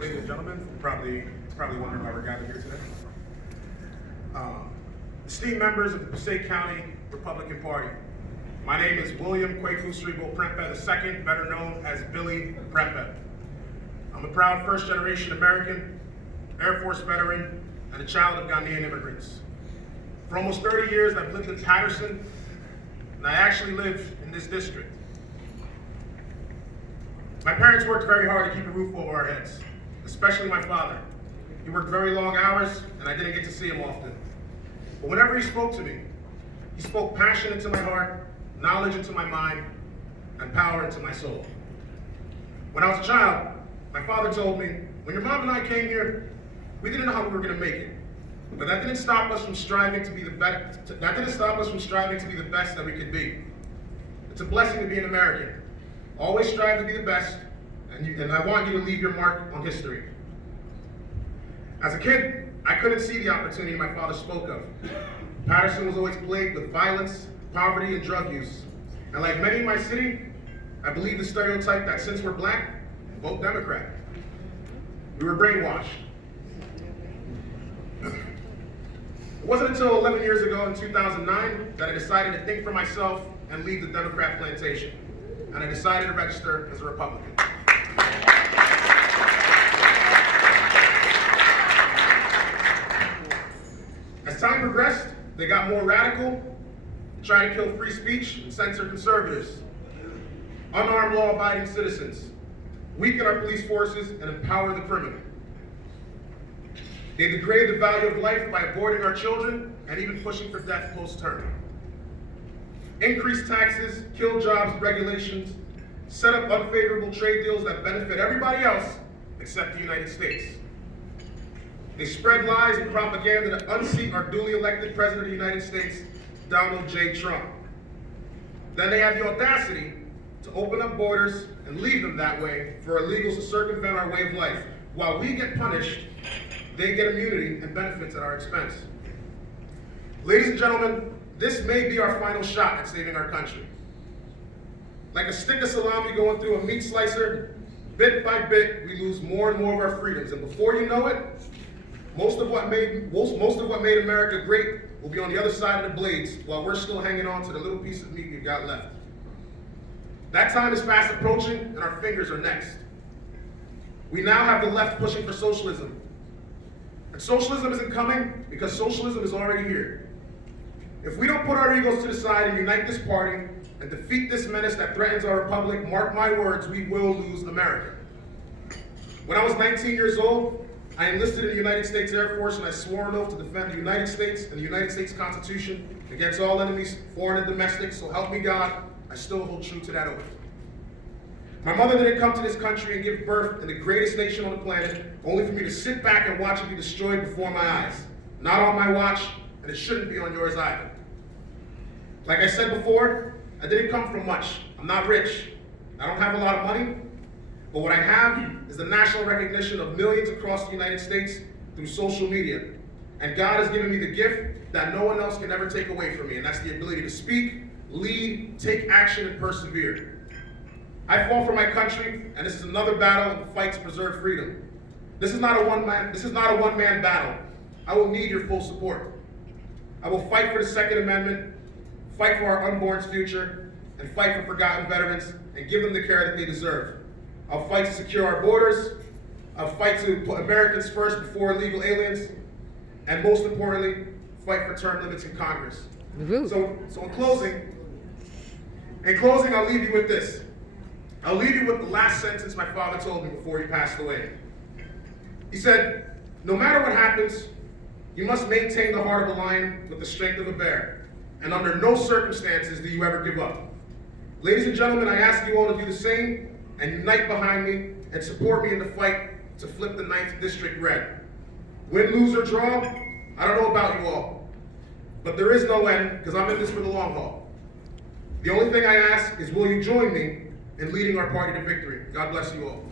Ladies and gentlemen, probably wondering why we're gathered here today. Esteemed members of the Passaic County Republican Party, my name is William Kwaku Cerebral Prempeh II, better known as Billy Prempeh. I'm a proud first-generation American, Air Force veteran, and a child of Ghanaian immigrants. For almost 30 years, I've lived in Patterson, and I actually live in this district. My parents worked very hard to keep a roof over our heads, especially my father. He worked very long hours, and I didn't get to see him often. But whenever he spoke to me, he spoke passion into my heart, knowledge into my mind, and power into my soul. When I was a child, my father told me, when your mom and I came here, we didn't know how we were going to make it. But that didn't stop us from striving to be the best. That didn't stop us from striving to be the best that we could be. It's a blessing to be an American. Always strive to be the best, and I want you to leave your mark on history. As a kid, I couldn't see the opportunity my father spoke of. Patterson was always plagued with violence, poverty, and drug use. And like many in my city, I believe the stereotype that since we're black, vote Democrat. We were brainwashed. It wasn't until 11 years ago in 2009 that I decided to think for myself and leave the Democrat plantation. And I decided to register as a Republican. As time progressed, they got more radical, tried to kill free speech and censor conservatives, unarmed law-abiding citizens, weaken our police forces, and empower the criminal. They degrade the value of life by aborting our children and even pushing for death post-term. Increase taxes, kill jobs, regulations, set up unfavorable trade deals that benefit everybody else except the United States. They spread lies and propaganda to unseat our duly elected President of the United States, Donald J. Trump. Then they have the audacity to open up borders and leave them that way for illegals to circumvent our way of life. While we get punished, they get immunity and benefits at our expense. Ladies and gentlemen, this may be our final shot at saving our country. Like a stick of salami going through a meat slicer, bit by bit, we lose more and more of our freedoms. And before you know it, most of what made America great will be on the other side of the blades while we're still hanging on to the little piece of meat we've got left. That time is fast approaching, and our fingers are next. We now have the left pushing for socialism. And socialism isn't coming because socialism is already here. If we don't put our egos to the side and unite this party and defeat this menace that threatens our republic, mark my words, we will lose America. When I was 19 years old, I enlisted in the United States Air Force, and I swore an oath to defend the United States and the United States Constitution against all enemies, foreign and domestic, so help me God, I still hold true to that oath. My mother didn't come to this country and give birth in the greatest nation on the planet, only for me to sit back and watch it be destroyed before my eyes. Not on my watch, and it shouldn't be on yours either. Like I said before, I didn't come from much. I'm not rich. I don't have a lot of money. But what I have is the national recognition of millions across the United States through social media. And God has given me the gift that no one else can ever take away from me, and that's the ability to speak, lead, take action, and persevere. I fought for my country, and this is another battle in the fight to preserve freedom. This is not a one-man battle. I will need your full support. I will fight for the Second Amendment, fight for our unborn's future, and fight for forgotten veterans and give them the care that they deserve. I'll fight to secure our borders. I'll fight to put Americans first before illegal aliens, and most importantly, fight for term limits in Congress. So in closing, I'll leave you with this. I'll leave you with the last sentence my father told me before he passed away. He said, "No matter what happens, you must maintain the heart of a lion with the strength of a bear, and under no circumstances do you ever give up." Ladies and gentlemen, I ask you all to do the same and unite behind me and support me in the fight to flip the 9th District red. Win, lose, or draw, I don't know about you all, but there is no end because I'm in this for the long haul. The only thing I ask is, will you join me in leading our party to victory? God bless you all.